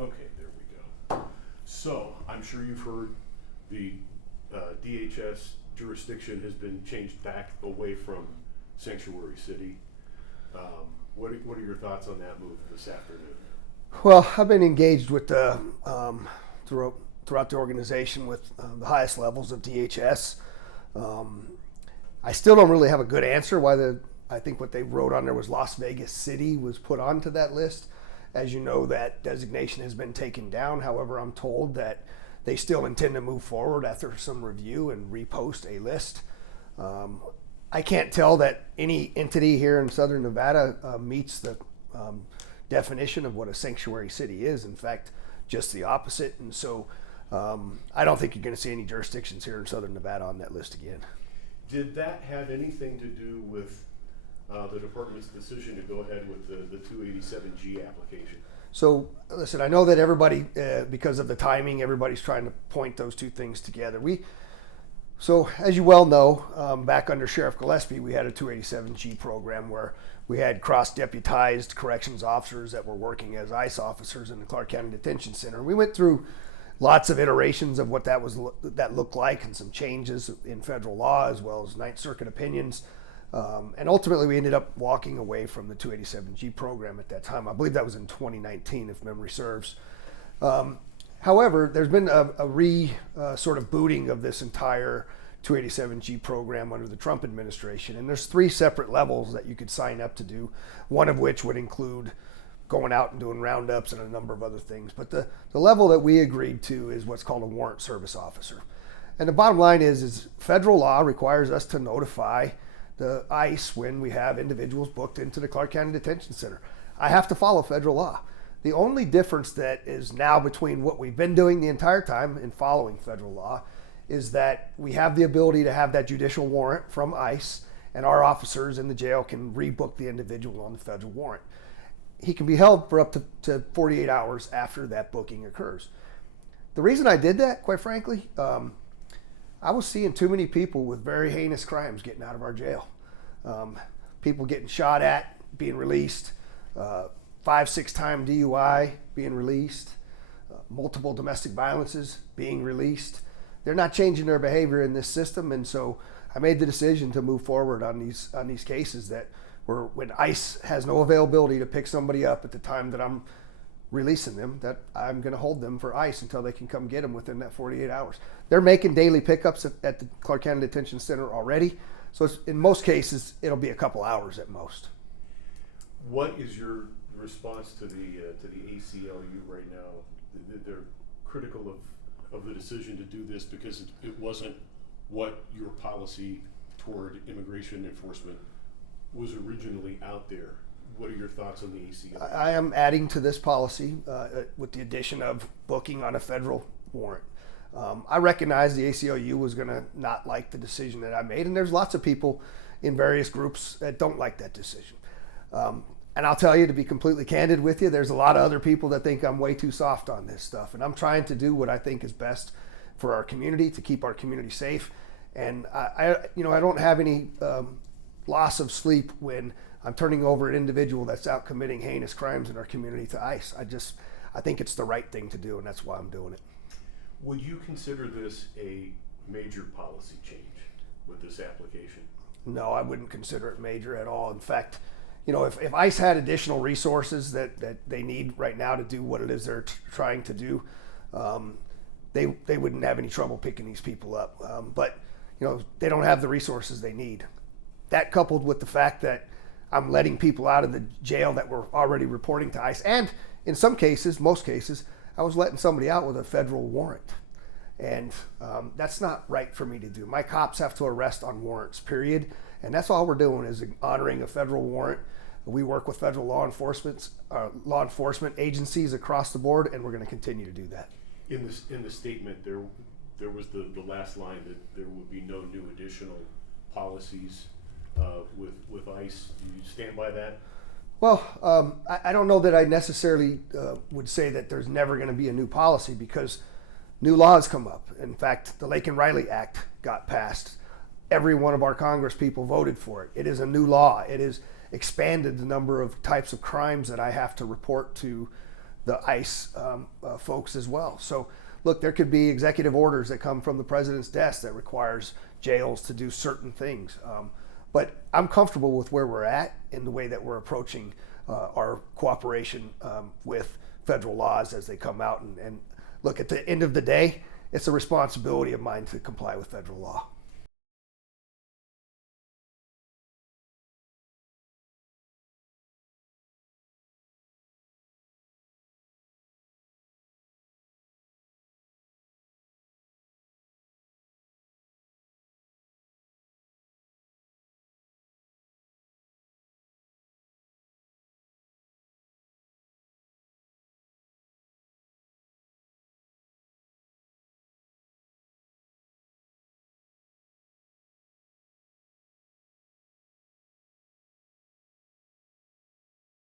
Okay, there we go. So, I'm sure you've heard the DHS jurisdiction has been changed back away from Sanctuary City. What are your thoughts on that move this afternoon? Well, I've been engaged with throughout the organization with the highest levels of DHS. I still don't really have a good answer why I think what they wrote on there was Las Vegas City was put onto that list. As you know, that designation has been taken down. However, I'm told that they still intend to move forward after some review and repost a list. I can't tell that any entity here in Southern Nevada meets the definition of what a sanctuary city is. In fact, just the opposite. And so I don't think you're going to see any jurisdictions here in Southern Nevada on that list again. Did that have anything to do with the department's decision to go ahead with the 287G application? So listen, I know that everybody, because of the timing, everybody's trying to point those two things together. So as you well know, back under Sheriff Gillespie, we had a 287G program where we had cross-deputized corrections officers that were working as ICE officers in the Clark County Detention Center. We went through lots of iterations of what that looked like and some changes in federal law as well as Ninth Circuit opinions. And ultimately we ended up walking away from the 287G program at that time. I believe that was in 2019 if memory serves. However, there's been a sort of booting of this entire 287G program under the Trump administration. And there's 3 separate levels that you could sign up to do, one of which would include going out and doing roundups and a number of other things. But the level that we agreed to is what's called a warrant service officer. And the bottom line is federal law requires us to notify the ICE when we have individuals booked into the Clark County Detention Center. I have to follow federal law. The only difference that is now between what we've been doing the entire time and following federal law is that we have the ability to have that judicial warrant from ICE, and our officers in the jail can rebook the individual on the federal warrant. He can be held for up to 48 hours after that booking occurs. The reason I did that, quite frankly, I was seeing too many people with very heinous crimes getting out of our jail. People getting shot at, being released, 5-6 time DUI being released, multiple domestic violences being released. They're not changing their behavior in this system, and so I made the decision to move forward on these cases that where when ICE has no availability to pick somebody up at the time that I'm releasing them, that I'm going to hold them for ICE until they can come get them within that 48 hours. They're making daily pickups at the Clark County Detention Center already, so in most cases, it'll be a couple hours at most. What is your response to the ACLU right now? They're critical of the decision to do this because it wasn't what your policy toward immigration enforcement was originally out there. What are your thoughts on the ACLU? I am adding to this policy with the addition of booking on a federal warrant. I recognize the ACLU was going to not like the decision that I made, and there's lots of people in various groups that don't like that decision. And I'll tell you, to be completely candid with you, there's a lot of other people that think I'm way too soft on this stuff, and I'm trying to do what I think is best for our community, to keep our community safe. And I don't have any loss of sleep when I'm turning over an individual that's out committing heinous crimes in our community to ICE. I think it's the right thing to do, and that's why I'm doing it. Would you consider this a major policy change with this application? No, I wouldn't consider it major at all. In fact, if ICE had additional resources that they need right now to do what it is they're trying to do, they wouldn't have any trouble picking these people up. But they don't have the resources they need. That coupled with the fact that I'm letting people out of the jail that were already reporting to ICE, and in some cases, most cases, I was letting somebody out with a federal warrant. And that's not right for me to do. My cops have to arrest on warrants, period. And that's all we're doing is honoring a federal warrant. We work with federal law enforcement agencies across the board, and we're going to continue to do that. In the statement, there was the last line that there would be no new additional policies with ICE. Do you stand by that? Well, I don't know that I necessarily would say that there's never going to be a new policy, because new laws come up. In fact, the Lake and Riley Act got passed. Every one of our Congress people voted for it. It is a new law. It has expanded the number of types of crimes that I have to report to the ICE folks as well. So look, there could be executive orders that come from the president's desk that requires jails to do certain things. But I'm comfortable with where we're at in the way that we're approaching our cooperation with federal laws as they come out. And look, at the end of the day, it's a responsibility of mine to comply with federal law.